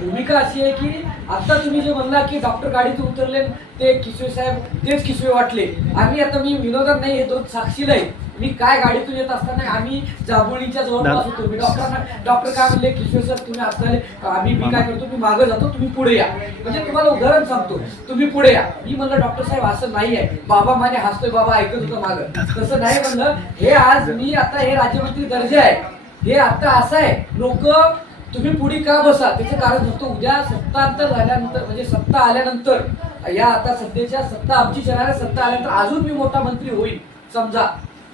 भूमिका अशी आहे की आता तुम्ही जे म्हणला की डॉक्टर गाडीतून उतरले ते किशोर साहेब तेच किशोर वाटले. आम्ही आता मी विनोदात नाही हे दोन नाही. मी काय गाडीतून येत असताना आम्ही जांभुळीच्या जवळपास होतो. मी डॉक्टरांना डॉक्टर काय म्हणले किशोर सर तुम्ही आता आम्ही मी काय करतो मी मागं जातो तुम्ही पुढे या. म्हणजे तुम्हाला उदाहरण सांगतो तुम्ही पुढे या. मी म्हणलं डॉक्टर साहेब असं नाही आहे. बाबा माने हसतोय बाबा ऐकत होतं मागं. तसं नाही म्हणलं. हे आज मी आता हे राज्यमंत्री दर्जा आहे. हे आता असं आहे. लोक तुम्ही पुढे का बसा? त्याचं कारण नसतं उद्या सत्तांतर झाल्यानंतर म्हणजे सत्ता आल्यानंतर या आता सध्याच्या सत्ता आमची चरणाऱ्या सत्ता आल्यानंतर अजून मी मोठा मंत्री होईल समजा.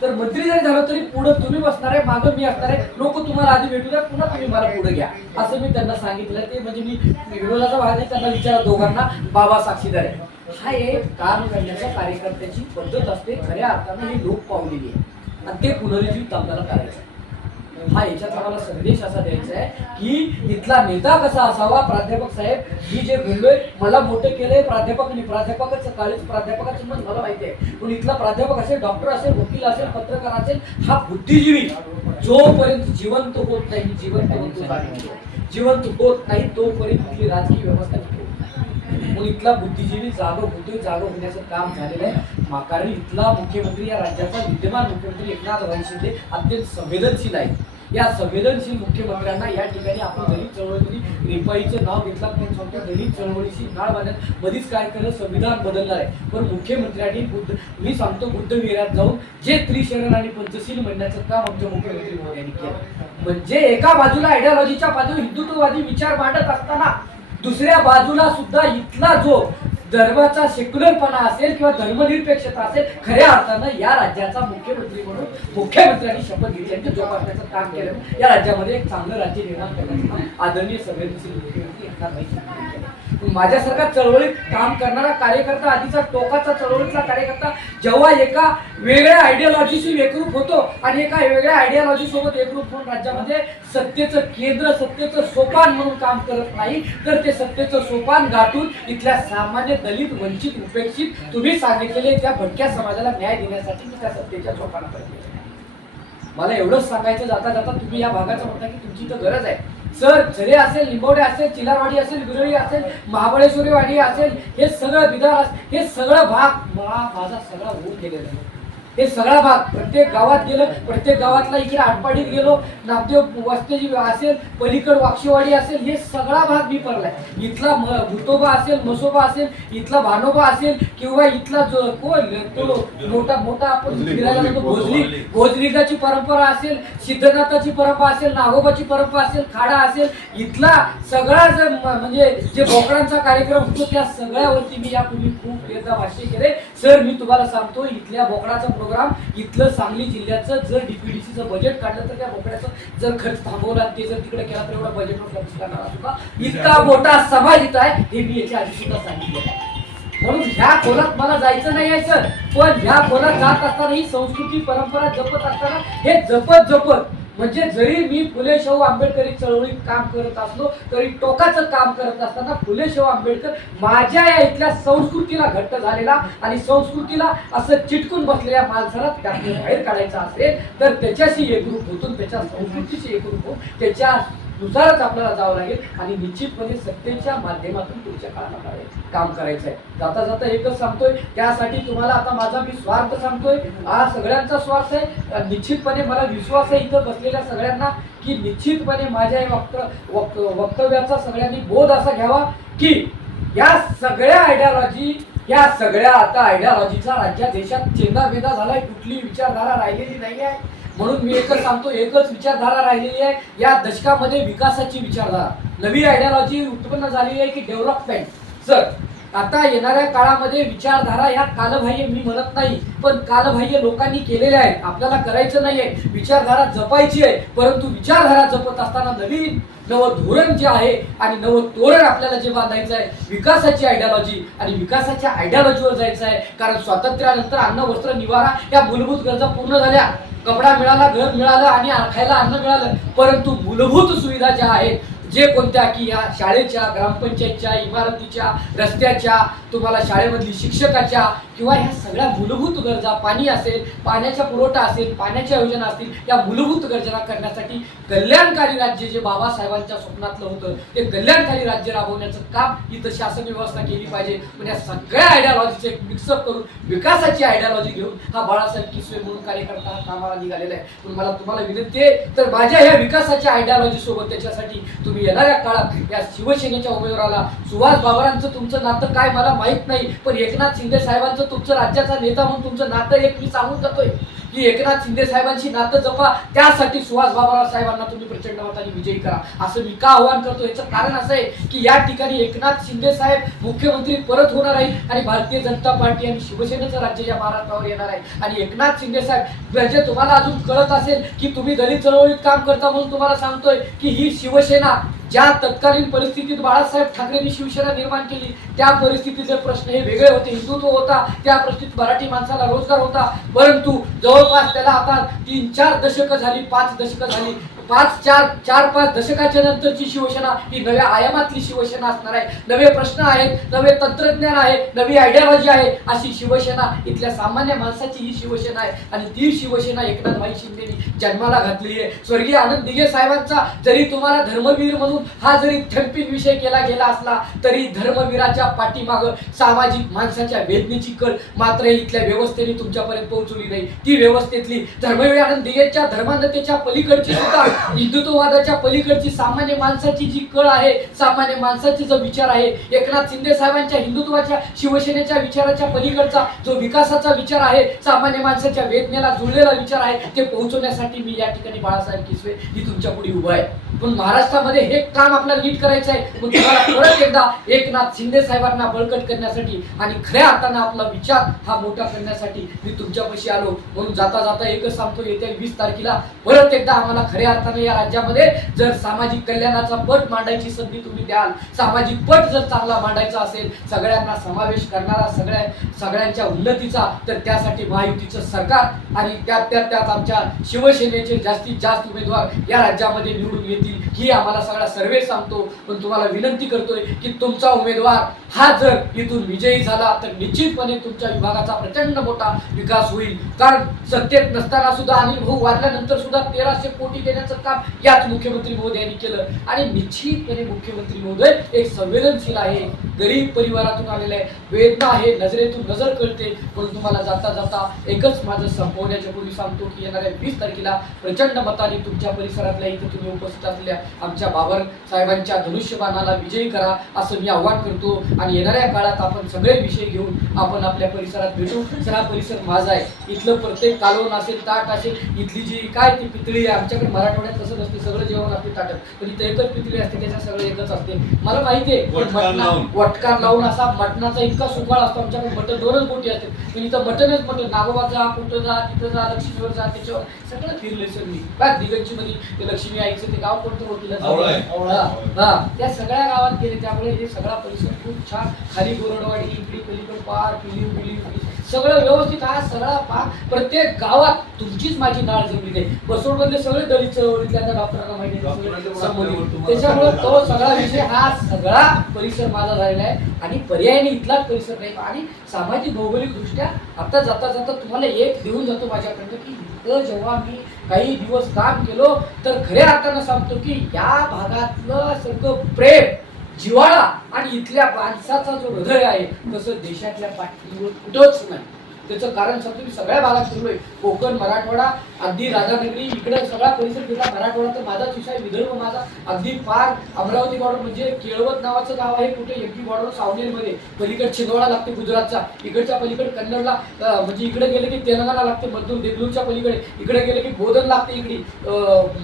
तर मंत्री जरी झालो तरी पुढे तुम्ही बसणार आहे मागं मी असणार आहे लोक तुम्हाला आधी भेटू द्या पुन्हा तुम्ही मला पुढे घ्या. असं मी त्यांना सांगितलं ते म्हणजे मी विरोधाचा भाग नाही त्यांना विचारा दोघांना. बाबा साक्षीदार आहे. हा एक काम करण्याच्या कार्यकर्त्याची पद्धत असते. खऱ्या अर्थानं ही लोक पावलेली आहे. आणि ते पुनरुज्जीवित आपल्याला करायचं. हा याच्यात आम्हाला संदेश असा द्यायचा आहे की इथला नेता कसा असावा? प्राध्यापक साहेब मी जे बोललोय मला मोठं केलंय प्राध्यापक आणि प्राध्यापकाचं प्राध्यापकाचं मन मला माहिती आहे. पण इथला प्राध्यापक असेल डॉक्टर असेल वकील असेल पत्रकार असेल हा बुद्धिजीवी. जोपर्यंत जिवंत होत नाही जिवंत होत नाही. जिवंत होत नाही तोपर्यंत इथली राजकीय व्यवस्था टिकत मग इथला बुद्धिजीवी जागो होतोय जागो होण्याचं काम झालेलं आहे. मा- कारण इथला मुख्यमंत्री या राज्याचा विद्यमान मुख्यमंत्री एकनाथ राय शिंदे अत्यंत संवेदनशील आहे या संवेदनशील मुख्यमंत्र्यांना या ठिकाणी आपण दलित चळवळी रिपाईचं नाव घेतलं. पण सांगतो दलित चळवळीशी नाळ बांधत मधीच काय केलं संविधान बदललं आहे. पण मुख्यमंत्र्यांनी बुद्ध मी सांगतो बुद्धविहारात जाऊन जे त्रिशरण आणि पंचशील म्हणण्याचं काम आमच्या मुख्यमंत्री मोदी केलं. म्हणजे एका बाजूला आयडिओलॉजीच्या बाजूला हिंदुत्ववादी विचार मांडत असताना दुसऱ्या बाजूला सुद्धा इथला जो धर्माचा सेक्युलरपणा असेल किंवा धर्मनिरपेक्षता असेल खऱ्या अर्थानं या राज्याचा मुख्यमंत्री म्हणून मुख्यमंत्र्यांनी शपथ घेतली आणि जोपासण्याचं काम केलं. या राज्यामध्ये एक चांगलं राज्य निर्माण करण्याचं आदरणीय संवेदनशील मुख्यमंत्री यांना माहिती माझ्यासारखा चळवळीत काम करणारा कार्यकर्ता आधीचा टोकाचा चळवळीतला कार्यकर्ता जेव्हा एका वेगळ्या आयडियॉलॉजीशी एकरूप होतो आणि एका वेगळ्या आयडियॉलॉजी सोबत एकरूप होऊन राज्यामध्ये सत्तेचं केंद्र सत्तेचं सोपान म्हणून काम करत नाही तर ते सत्तेचं सोपान गाठून इथल्या सामान्य दलित वंचित उपेक्षित तुम्ही सांगितलेले त्या भटक्या समाजाला न्याय देण्यासाठी मी त्या सत्तेच्या सोपानापर्यंत मला एवढंच सांगायचं जाता जाता तुम्ही या भागाचं म्हणता की तुमची तर गरज आहे. सर झरे असेल लिंबवडे असेल चिलारवाडी असेल विरळी असेल महाबळेश्वरी वाडी असेल हे सगळं बिदार हे सगळं भाग मला माझा सगळा होऊन गेलेला आहे. हे सगळा भाग प्रत्येक गावात गेलं प्रत्येक गावातला इकडे आटपाडीत गेलो नामदेव वस्तेजी असेल पलीकड वाक्षीवाडी असेल हे सगळा भाग मी पडलाय इथला म- भुतोबा असेल मसोबा असेल इथला भानोबा असेल किंवा इथला जो कोण? तो मोठा मोठा आपण फिरायला जातो भोजली, भोजली. भोजली. भोजलिंगाची परंपरा असेल सिद्धनाथाची परंपरा असेल नागोबाची परंपरा असेल खाडा असेल इथला सगळा जर म्हणजे जे बोकडांचा कार्यक्रम होतो त्या सगळ्यावरती मी यापूर्वी खूप एकदा भाष्य केले सर मी तुम्हाला सांगतो इथल्या बोकडाचा प्रोग्राम इथलं सांगली जिल्ह्याचं जर डीपीडीसीचं बजेट काढलं तर त्या बोकड्याचं जर खर्च थांबवला ते जर तिकडे केला तर एवढा सुद्धा इतका मोठा समाज इथं आहे हे मी याच्या आधी सुद्धा सांगितलेलं आहे. म्हणून ह्या खोलात मला जायचं नाही आहे सर. पण ह्या खोलात जात असताना ही संस्कृती परंपरा जपत असताना हे जपत जपत म्हणजे जरी मी फुले शाहू आंबेडकरी चळवळीत काम करत असलो तरी टोकाचं काम करत असताना फुले शाहू आंबेडकर माझ्या या इथल्या संस्कृतीला घट्ट झालेला आणि संस्कृतीला असं चिटकून बसलेल्या माणसाला त्यातून बाहेर काढायचं असेल तर त्याच्याशी एकरूप होतून त्याच्या संस्कृतीशी एकरूप होऊन त्याच्या नुसारच आपल्याला जावं लागेल आणि निश्चितपणे सत्तेच्या माध्यमातून पुढच्या काळामध्ये काम करायचं आहे. जाता जाता एकच सांगतोय त्यासाठी तुम्हाला आता माझा मी स्वार्थ सांगतोय. हा सगळ्यांचा स्वार्थ आहे. निश्चितपणे मला विश्वास आहे इथं बसलेल्या सगळ्यांना की निश्चितपणे माझ्या वक्त वक्त वक्तव्याचा सगळ्यांनी बोध असा घ्यावा की या सगळ्या आयडियालॉजी या सगळ्या आता आयडियालॉजीचा राज्या देशात चेंदाभेदा झालाय कुठली विचारधारा राहिलेली नाही आहे म्हणून मी एकच सांगतो एकच विचारधारा राहिलेली आहे. या दशकामध्ये विकासाची विचारधारा. नवी आयडियॉलॉजी उत्पन्न झालेली आहे की डेव्हलपमेंट सर आता येणाऱ्या काळामध्ये विचारधारा ह्या कालबाह्य मी म्हणत नाही पण कालबाह्य लोकांनी केलेल्या आहेत. आपल्याला करायचं नाहीये. विचारधारा जपायची आहे. परंतु विचारधारा जपत असताना नवीन नवं धोरण जे आहे आणि नवं तोरण आपल्याला जे बांधायचं आहे विकासाची आयडियॉलॉजी आणि विकासाच्या आयडियॉलॉजीवर जायचं आहे. कारण स्वातंत्र्यानंतर अन्न वस्त्र निवारा या मूलभूत गरजा पूर्ण झाल्या. कपडा मिळाला घर मिळालं आणि खायला अन्न मिळालं. परंतु मूलभूत सुविधा ज्या आहेत जे कोणत्या की या शाळेच्या ग्रामपंचायतच्या इमारतीच्या रस्त्याच्या तुम्हाला शाळेमधली शिक्षकाच्या किंवा ह्या सगळ्या मूलभूत गरजा पाणी असेल पाण्याचा पुरवठा असेल पाण्याच्या योजना असतील या मूलभूत गरजा करण्यासाठी कल्याणकारी राज्य जे बाबासाहेबांच्या स्वप्नातलं होतं ते कल्याणकारी राज्य राबवण्याचं काम इथं शासन व्यवस्था केली पाहिजे. पण या सगळ्या आयडियालॉजीचे एक मिक्सअप करून विकासाची आयडियालॉजी घेऊन हा बाळासाहेब किसवे म्हणून कार्यकर्ता हा कामाला निघालेला आहे. पण मला तुम्हाला विनंती आहे तर माझ्या ह्या विकासाच्या आयडियालॉजी सोबत त्याच्यासाठी तुम्ही येणाऱ्या काळात या शिवसेनेच्या उमेदवाराला सुभाष बाबरांचं तुमचं नातं काय मला माहीत नाही पण एकनाथ शिंदे साहेबांचं तुमचं राज्याचा नेता म्हणून तुमचं नातं एक मी सांगून जातोय. की एकनाथ शिंदे साहेबांशी नातं जपा त्यासाठी सुहास बाबाराव साहेबांना तुम्ही प्रचंड मताने विजयी करा. असं मी का आव्हान करतो? याचं कारण असं आहे की या ठिकाणी एकनाथ शिंदे साहेब मुख्यमंत्री परत होणार आहे आणि भारतीय जनता पार्टी आणि शिवसेनेचं राज्य या महाराष्ट्रावर येणार आहे. आणि एकनाथ शिंदे साहेब म्हणजे तुम्हाला अजून कळत असेल की तुम्ही दलित चळवळीत काम करता म्हणून तुम्हाला सांगतोय की ही शिवसेना ज्या तत्कालीन परिस्थितीत बाळासाहेब ठाकरेंनी शिवसेना निर्माण केली त्या परिस्थितीचे प्रश्न हे वेगळे होते हिंदुत्व होता त्या परिस्थितीत मराठी माणसाला रोजगार होता. परंतु जवळपास त्याला आता तीन चार दशकं झाली पाच दशकं झाली. पाच चार चार पाच दशकाच्या नंतरची शिवसेना ही नव्या आयामातली शिवसेना असणार आहे. नवे प्रश्न आहेत नवे तंत्रज्ञान आहे नवी आयडियालॉजी आहे अशी शिवसेना इथल्या सामान्य माणसाची ही शिवसेना आहे. आणि ती शिवसेना एकनाथभाई शिंदेनी जन्माला घातली आहे. स्वर्गीय आनंद दिघे साहेबांचा जरी तुम्हाला धर्मवीर म्हणून हा जरी थेम्पिक विषय केला गेला असला तरी धर्मवीराच्या पाठीमाग सामाजिक माणसाच्या वेदनेची कळ मात्र इथल्या व्यवस्थेने तुमच्यापर्यंत पोहोचवली नाही. ती व्यवस्थेतली धर्मवीर आनंद दिघेच्या धर्मांधतेच्या पलीकडची सुद्धा हिंदुत्ववादाच्या पलीकडची सामान्य माणसाची जी कळ आहे सामान्य माणसाची जो विचार आहे एकनाथ शिंदे साहेबांच्या हिंदुत्वाच्या शिवसेनेच्या विचाराच्या पलीकडचा जो विकासाचा विचार आहे सामान्य माणसाच्या वेदनेला जुळलेला विचार आहे ते पोहोचवण्यासाठी मी या ठिकाणी बाळासाहेब किसवे ही तुमच्यापुढे उभा आहे. पण महाराष्ट्रामध्ये हे काम आपल्याला नीट करायचं आहे. मग तुम्हाला परत एकदा एकनाथ शिंदे साहेबांना बळकट करण्यासाठी आणि खऱ्या अर्थानं आपला विचार हा मोठा करण्यासाठी मी तुमच्यापाशी आलो. म्हणून जाता जाता एकच सांगतो येत्या वीस तारखेला परत एकदा आम्हाला खऱ्या अर्थाने या राज्यामध्ये जर सामाजिक कल्याणाचा पट मांडायची संधी तुम्ही द्याल सामाजिक पट जर चांगला मांडायचा असेल सगळ्यांना समावेश करणारा सगळ्या सगळ्यांच्या उन्नतीचा तर त्यासाठी महायुतीचं सरकार आणि त्यात त्यात त्यात आमच्या शिवसेनेचे जास्तीत जास्त उमेदवार या राज्यामध्ये निवडून येतील ही आम्हाला सगळा सर्वे सांगतो. पण तुम्हाला विनंती करतोय की तुमचा उमेदवार हा जर इथून विजयी झाला तर निश्चितपणे तुमच्या विभागाचा प्रचंड मोठा विकास होईल. कारण सत्तेत नसताना सुद्धा अनिल भाऊ वाढल्यानंतर सुद्धा तेराशे कोटी देण्याचा काम याच मुख्यमंत्री महोदयांनी केलं. आणि निश्चितपणे मुख्यमंत्री महोदय एक संवेदनशील आहे. गरीब परिवारातून आलेलं आहे. वेदना आहे नजरेतून नजर कळते. पण तुम्हाला जाता जाता एकच माझं संपवण्याच्या पूर्वी सांगतो की येणाऱ्या वीस तारखेला प्रचंड मताने तुमच्या परिसरातल्या इथं तुम्ही उपस्थित असलेल्या आमच्या बाबर साहेबांच्या धनुष्यबाणाला विजयी करा असं मी आव्हान करतो. आणि येणाऱ्या काळात आपण सगळे विषय घेऊन आपण आपल्या परिसरात भेटू. सगळा परिसर माझा आहे. इथलं प्रत्येक कालवण असेल ताट असेल इथली जी काय ती पितळी आहे आमच्याकडे मराठवाड्यात तसं नसते सगळं जेवण असते ताटात. पण इथं एकच पितळी असते त्याच्यात सगळं एकच असते. मला माहिती आहे वटकार लावून. असा मटणाचा इतका सुकाळ असतो आमच्याकडे मटण दोनच गोटी असते. पण इथं मटणच मटण नागोबा जा कुठं जा तिथं जा लक्ष्मीवर जा त्याच्यावर सगळं फिरले सर मी काय दिगंची मध्ये ते लक्ष्मी आईचं ते गाव कोणतं होतं आवळा आहे. हा हा. त्या सगळ्या गावात गेले त्यामुळे हे सगळा परिसर खूप छान. खाली गोरडवाडी इकडे पलीकड पार पिली पिली. सगळं व्यवस्थित हा सगळा पा प्रत्येक गावात तुमचीच माझी नाळ जमली नाही. बसवडमधले सगळे दलित चळवळीतले आता डॉक्टरांना माहिती संबंधित. त्याच्यामुळे तो सगळं विषय हा सगळा परिसर माझा झालेला आहे. आणि पर्यायाने इथलाच परिसर नाही आणि सामाजिक भौगोलिक दृष्ट्या आता जाता जाता तुम्हाला एक देऊन जातो माझ्याकडनं की इथं जेव्हा मी काही दिवस काम केलो तर खऱ्या अर्थानं सांगतो की या भागातलं सगळं प्रेम जिव्हाळा आणि इथल्या माणसाचा जो हृदय आहे तसं देशातल्या पाठीवर कुठंच नाही. त्याचं कारण सांगतो मी सगळ्या भागात फिरलोय कोकण मराठवाडा अगदी राधानगरी इकडे सगळा परिसर फिरला. मराठवाडा तर माझाच विषय विदर्भ माझा. अगदी पार अमरावती बॉर्डर म्हणजे केळवत नावाचं गाव आहे कुठे? एम पी बॉर्डर सावनेरमध्ये. पलीकडे छिंदवाडा लागते गुजरातचा. इकडच्या पलीकडे कन्नडला म्हणजे इकडे गेले की तेलंगणा लागते मधून देगलूरच्या पलीकडे. इकडे गेले की बोधन लागते इकडे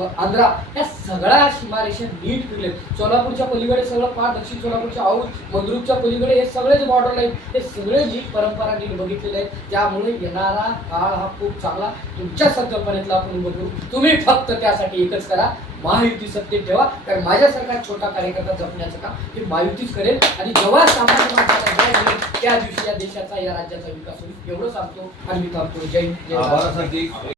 आंध्रा. या सगळ्या सीमारेषा नीट फिरले. सोलापूरच्या पलीकडे सगळं पार दक्षिण सोलापूरच्या औज मंद्रुपच्या पलीकडे हे सगळेच बॉर्डर लाईन हे सगळे जी परंपरा नीट बघितलेले आहेत. त्यामुळे येणारा काळ हा खूप चांगला तुमच्या संकल्पनेतला आपण उभं करू. तुम्ही फक्त त्यासाठी एकच करा. महायुती सत्तेत ठेवा. कारण माझ्यासारखा छोटा कार्यकर्ता जपण्याचं काम हे महायुतीच करेल. आणि जेव्हा सामान्य माणसाला त्या दिवशी या देशाचा या राज्याचा विकास होईल. एवढं सांगतो. आणि मी थांबतो. जय जय